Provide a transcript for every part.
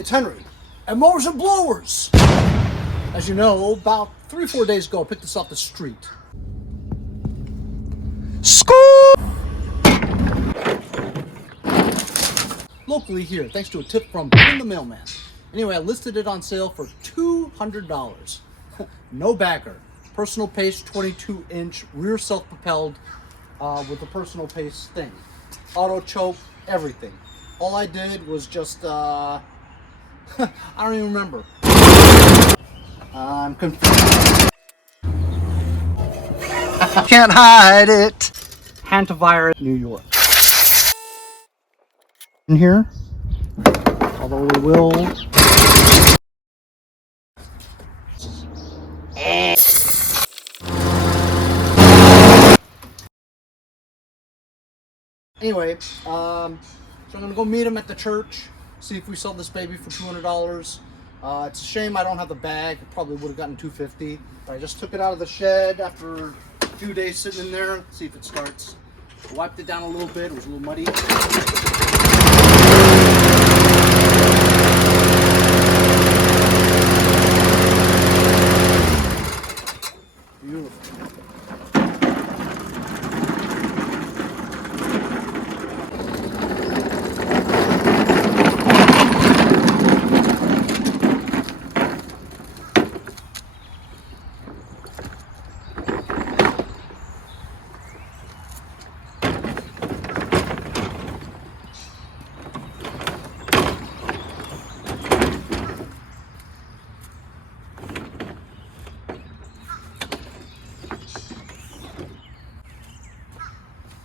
It's Henry, and mowers and blowers. As you know, about 3 or 4 days ago, I picked this off the street. School! Locally here, thanks to a tip from Ben the Mailman. Anyway, I listed it on sale for $200. No bagger. Personal pace, 22-inch, rear self-propelled with the personal pace thing. Auto choke, everything. All I did was just, I don't even remember. I'm confused. Can't hide it. Hantavirus, New York. In here, although we will. Anyway, so I'm gonna go meet him at the church, see if we sell this baby for $200. It's a shame I don't have the bag. It probably would have gotten $250. But I just took it out of the shed after a few days sitting in there. See if it starts. I wiped it down a little bit. It was a little muddy. Beautiful.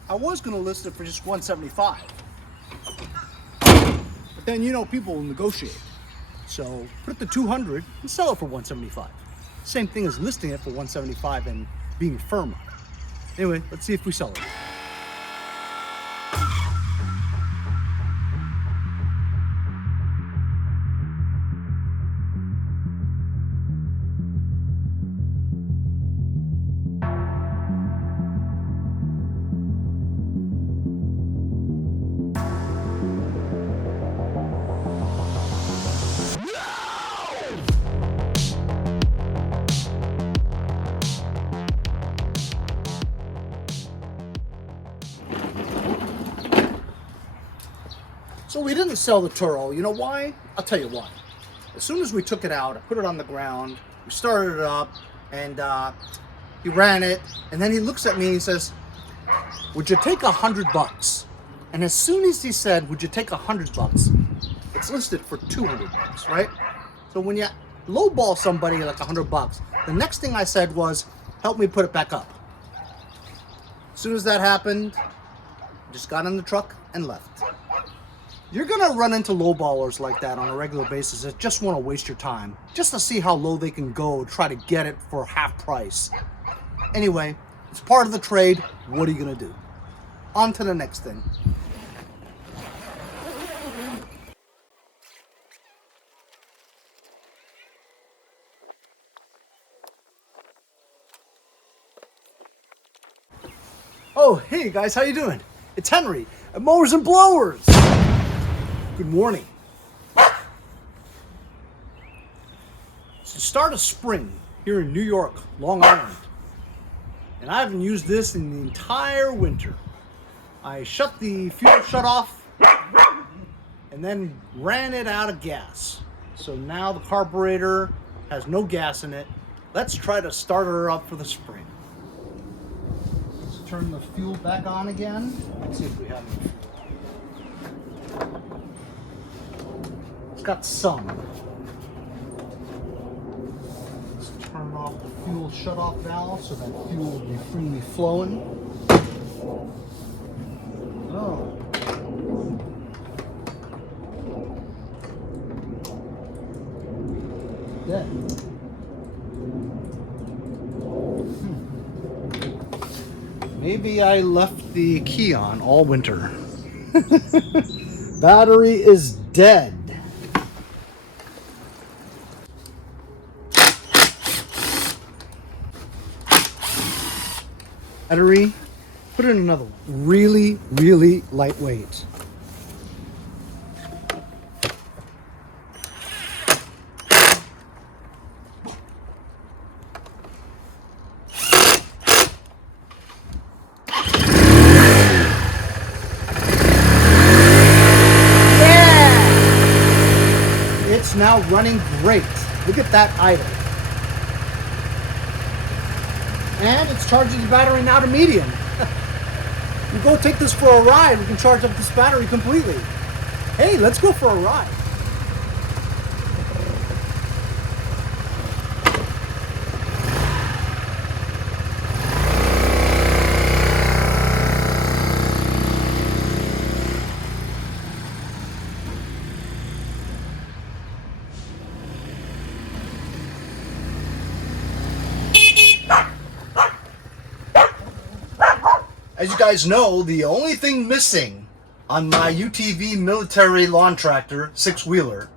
I was going to list it for just $175, but then, you know, people will negotiate. So put the $200 and sell it for $175. Same thing as listing it for $175 and being firm on it. Anyway, let's see if we sell it. So we didn't sell the Turo. You know why? I'll tell you why. As soon as we took it out, I put it on the ground, we started it up, and he ran it, and then he looks at me and he says, "Would you take $100? And as soon as he said, "Would you take $100? It's listed for $200, right? So when you lowball somebody like $100, the next thing I said was, "Help me put it back up." As soon as that happened, just got in the truck and left. You're gonna run into lowballers like that on a regular basis that just want to waste your time, just to see how low they can go, try to get it for half price. Anyway, it's part of the trade. What are you gonna do? On to the next thing. Oh, hey guys, how you doing? It's Henry at Mowers and Blowers. Good morning. It's the start of spring here in New York, Long Island. And I haven't used this in the entire winter. I shut the fuel shut off and then ran it out of gas. So now the carburetor has no gas in it. Let's try to start her up for the spring. Let's turn the fuel back on again. Let's see if we have any fuel. Got some. Let's turn off the fuel shut-off valve so that fuel will be freely flowing. Oh. Dead. Maybe I left the key on all winter. Battery is dead. Battery, put in another one. Really, really lightweight. running great. Look at that idle. And it's charging the battery now to medium. You go take this for a ride, we can charge up this battery completely. Hey, let's go for a ride. As you guys know, the only thing missing on my UTV military lawn tractor, 6-wheeler,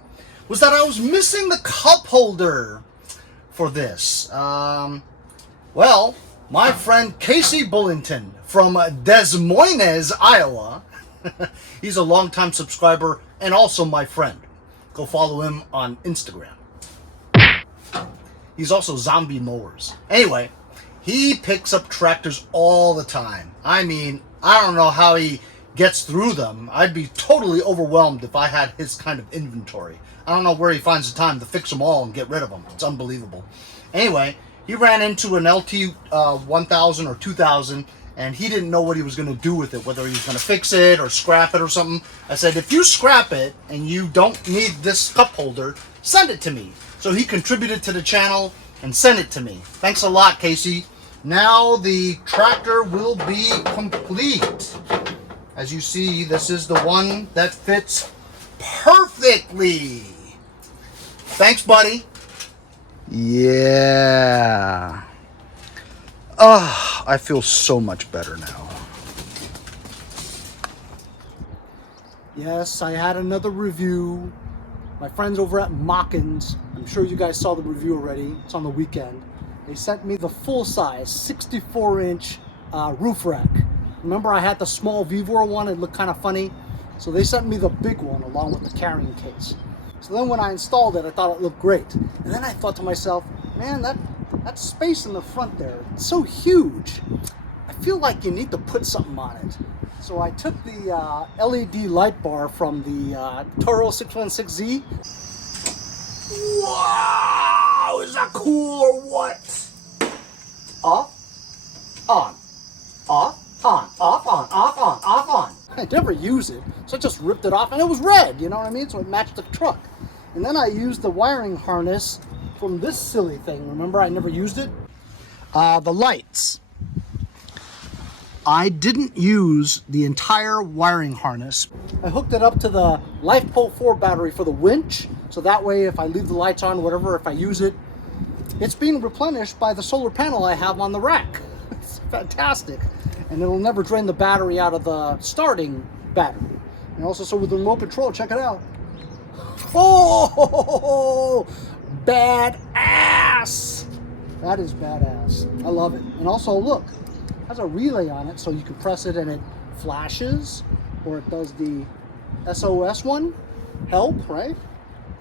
was that I was missing the cup holder for this. Well, my friend Casey Bullington from Des Moines, Iowa, he's a longtime subscriber and also my friend. Go follow him on Instagram. He's also Zombie Mowers. Anyway, he picks up tractors all the time. I mean, I don't know how he gets through them. I'd be totally overwhelmed if I had his kind of inventory. I don't know where he finds the time to fix them all and get rid of them. It's unbelievable. Anyway, he ran into an LT 1000 or 2000, and he didn't know what he was going to do with it, whether he was going to fix it or scrap it or something. I said, if you scrap it and you don't need this cup holder, send it to me. So he contributed to the channel and sent it to me. Thanks a lot, Casey. Now the tractor will be complete. As you see, this is the one that fits perfectly. Thanks, buddy. Yeah. I feel so much better now. Yes, I had another review. My friends over at Mockins, I'm sure you guys saw the review already. It's on the weekend. They sent me the full-size 64-inch roof rack. Remember I had the small VEVOR one, it looked kind of funny. So they sent me the big one along with the carrying case. So then when I installed it, I thought it looked great. And then I thought to myself, man, that space in the front there, it's so huge. I feel like you need to put something on it. So I took the LED light bar from the Toro 616Z. Wow, is that cool or what? Off, on, off, on, off, on, off, on, off, on. I never use it, so I just ripped it off, and it was red, you know what I mean? So it matched the truck. And then I used the wiring harness from this silly thing. Remember, I never used it? The lights. I didn't use the entire wiring harness. I hooked it up to the LifePo 4 battery for the winch, so that way if I leave the lights on, whatever, if I use it, it's being replenished by the solar panel I have on the rack. It's fantastic. And it'll never drain the battery out of the starting battery. And also, so with the remote control, check it out. Oh, badass. That is badass. I love it. And also, look, it has a relay on it, so you can press it and it flashes, or it does the SOS one, help, right?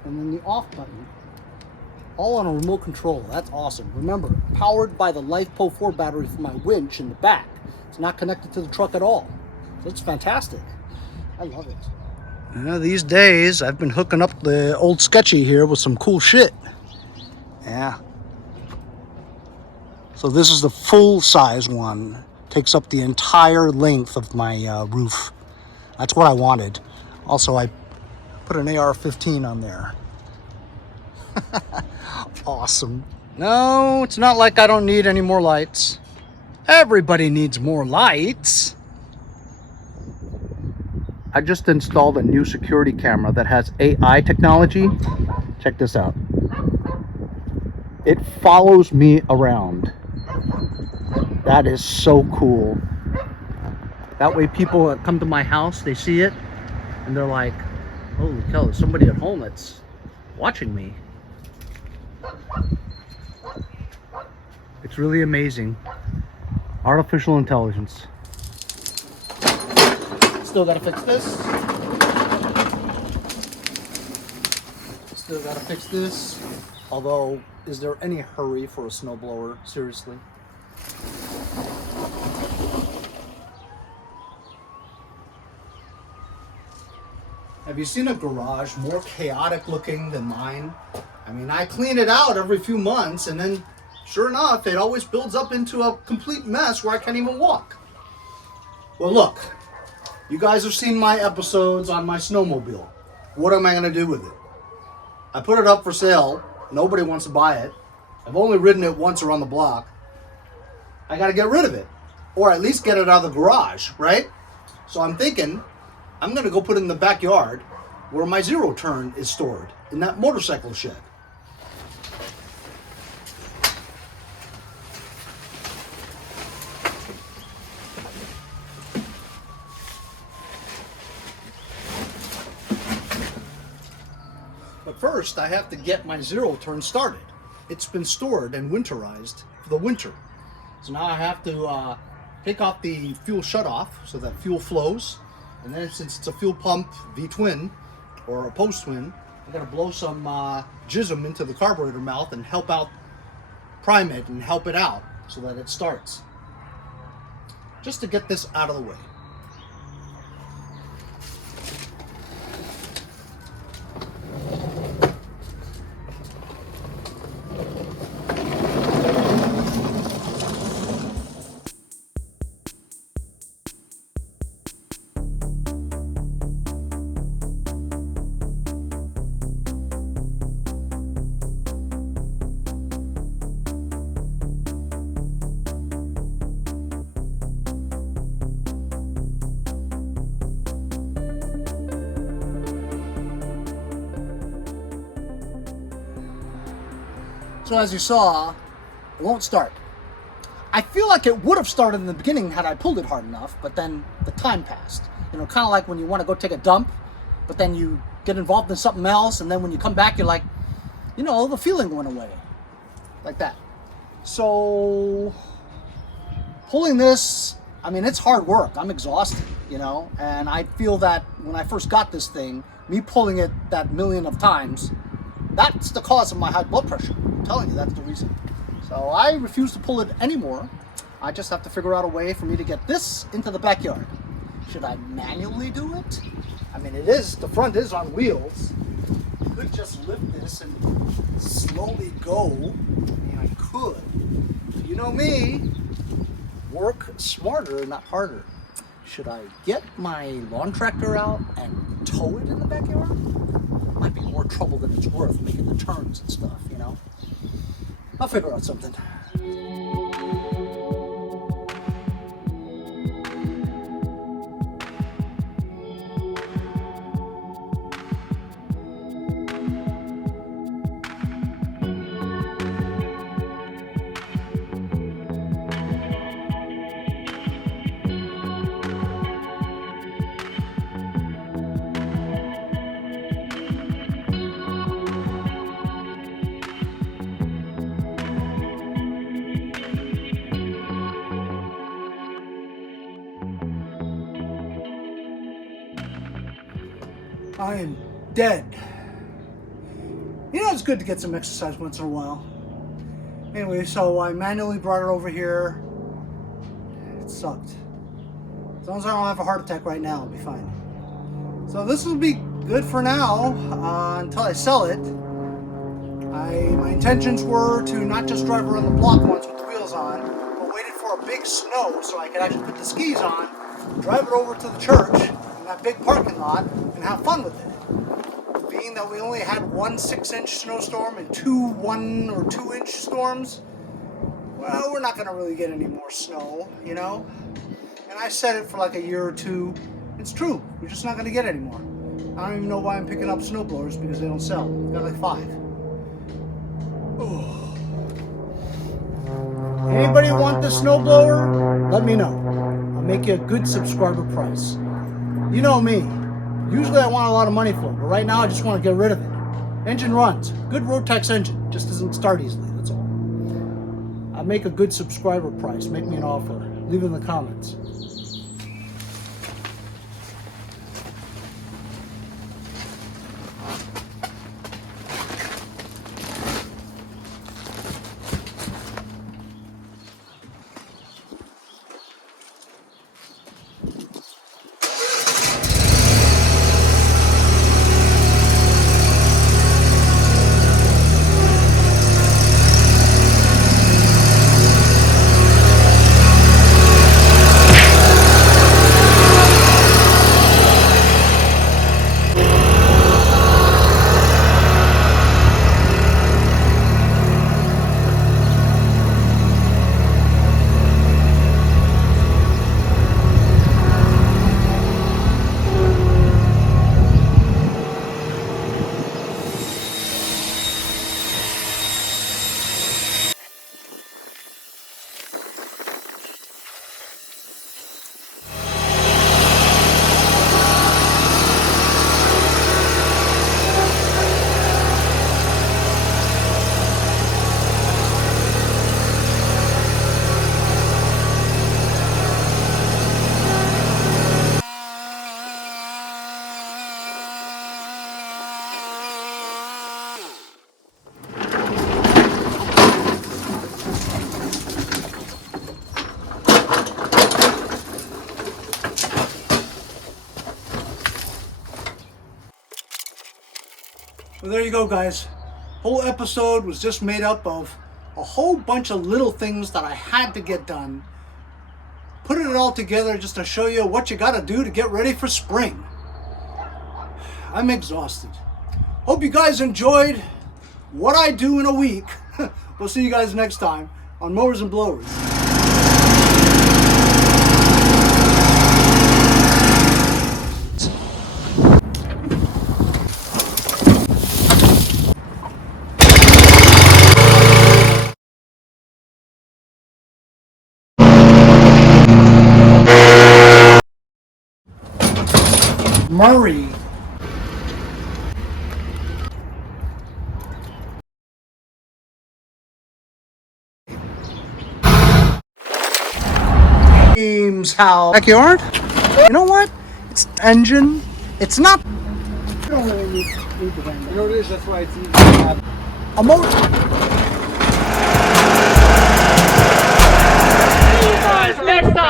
And then the off button. All on a remote control. That's awesome. Remember, powered by the LifePo 4 battery for my winch in the back. It's not connected to the truck at all. So it's fantastic. I love it. These days, I've been hooking up the old Sketchy here with some cool shit. Yeah. So this is the full-size one. Takes up the entire length of my roof. That's what I wanted. Also, I put an AR-15 on there. Awesome. No, it's not like I don't need any more lights. Everybody needs more lights. I just installed a new security camera that has AI technology. Check this out. It follows me around. That is so cool. That way people that come to my house, they see it and they're like, holy cow, there's somebody at home that's watching me. It's really amazing. Artificial intelligence. Still gotta fix this. Still gotta fix this. Although, is there any hurry for a snowblower? Seriously? Have you seen a garage more chaotic looking than mine? I mean, I clean it out every few months, and then sure enough, it always builds up into a complete mess where I can't even walk. Well, look, you guys have seen my episodes on my snowmobile. What am I going to do with it? I put it up for sale. Nobody wants to buy it. I've only ridden it once around the block. I got to get rid of it, or at least get it out of the garage, right? So I'm thinking I'm going to go put it in the backyard where my zero turn is stored, in that motorcycle shed. But first, I have to get my zero turn started. It's been stored and winterized for the winter. So now I have to take off the fuel shutoff so that fuel flows. And then since it's a fuel pump V-twin or a post-twin, I'm going to blow some jism into the carburetor mouth and help out, prime it and help it out so that it starts. Just to get this out of the way. So as you saw, it won't start. I feel like it would have started in the beginning had I pulled it hard enough, but then the time passed. You know, kind of like when you want to go take a dump, but then you get involved in something else, and then when you come back, you're like, you know, the feeling went away. Like that. So, pulling this, I mean, it's hard work. I'm exhausted, you know, and I feel that when I first got this thing, me pulling it that million of times, that's the cause of my high blood pressure. I'm telling you, that's the reason. So I refuse to pull it anymore. I just have to figure out a way for me to get this into the backyard. Should I manually do it? I mean, it is, the front is on wheels. I could just lift this and slowly go. I mean, I could. You know me, work smarter, not harder. Should I get my lawn tractor out and tow it in the backyard? Might be more trouble than it's worth making the turns and stuff, you know? I'll figure out something. I am dead. You know, it's good to get some exercise once in a while. Anyway, so I manually brought it over here. It sucked. As long as I don't have a heart attack right now, I'll be fine. So this will be good for now until I sell it. My intentions were to not just drive around the block once with the wheels on, but waited for a big snow so I could actually put the skis on, drive it over to the church in that big parking lot, and have fun with it. Being that we only had one 6-inch snowstorm and two 1 or 2 inch storms, well, we're not going to really get any more snow, you know? And I said it for like a year or two. It's true. We're just not going to get any more. I don't even know why I'm picking up snow blowers because they don't sell. I've got like 5. Oh. Anybody want the snow blower? Let me know. I'll make you a good subscriber price. You know me. Usually I want a lot of money for it, but right now I just want to get rid of it. Engine runs. Good Rotex engine. Just doesn't start easily, that's all. I'll make a good subscriber price. Make me an offer. Leave it in the comments. Well, there you go, guys. Whole episode was just made up of a whole bunch of little things that I had to get done. Put it all together just to show you what you gotta do to get ready for spring. I'm exhausted. Hope you guys enjoyed what I do in a week. We'll see you guys next time on Mowers and Blowers. Murray. James House. Backyard? You know what? It's engine. It's not. You don't really need the engine. You know what it is? That's why it's easy to have. A motor. See you guys next time.